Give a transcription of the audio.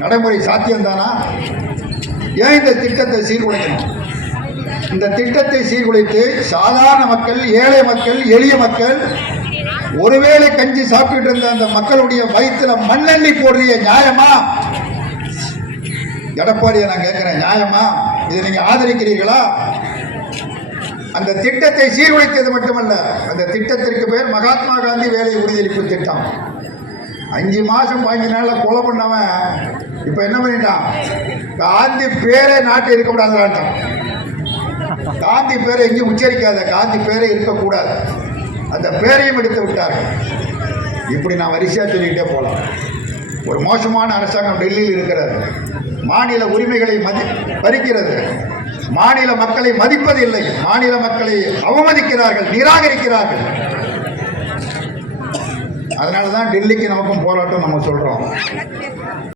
நடைமுறை சாத்தியம்தானா? ஏன் இந்த திட்டத்தை சீர்குலைக்கணும்? இந்த திட்டத்தை சீர்குலைத்து சாதாரண மக்கள், ஏழை மக்கள், எளிய மக்கள், ஒருவேளை கஞ்சி சாப்பிட்டு இருந்த அந்த மக்களுடைய வயிற்றுல மண்ணெண்ணி போடுறிய நியாயமா? எடப்பாடியை நான் கேட்கிறேன், நியாயமா? இதை நீங்க ஆதரிக்கிறீர்களா? அந்த திட்டத்தை சீர்குலைத்தது மட்டுமல்ல, அந்த திட்டத்திற்கு பேர் மகாத்மா காந்தி வேலை உறுதியளிப்பு திட்டம். 5 மாசம் 15 நாள்ல கொலை பண்ணவன் இப்ப என்ன பண்ணிட்டான்? காந்தி பேரே நாட்டில் இருக்கக்கூடாது. காந்தி பேரை எங்கேயும் உச்சரிக்காத, காந்தி பேரே இருக்கக்கூடாது, அந்த பேரையும் எடுத்து விட்டார்கள். இப்படி நான் வரிசையா சொல்லிக்கிட்டே போகலாம். ஒரு மோசமான அரசாங்கம் டெல்லியில் இருக்கிறது. மாநில உரிமைகளை பறிக்கிறது, மாநில மக்களை மதிப்பதில்லை, மாநில மக்களை அவமதிக்கிறார்கள், நிராகரிக்கிறார்கள். அதனால தான் டெல்லிக்கு நமக்கும் போராட்டம் நம்ம சொல்றோம்.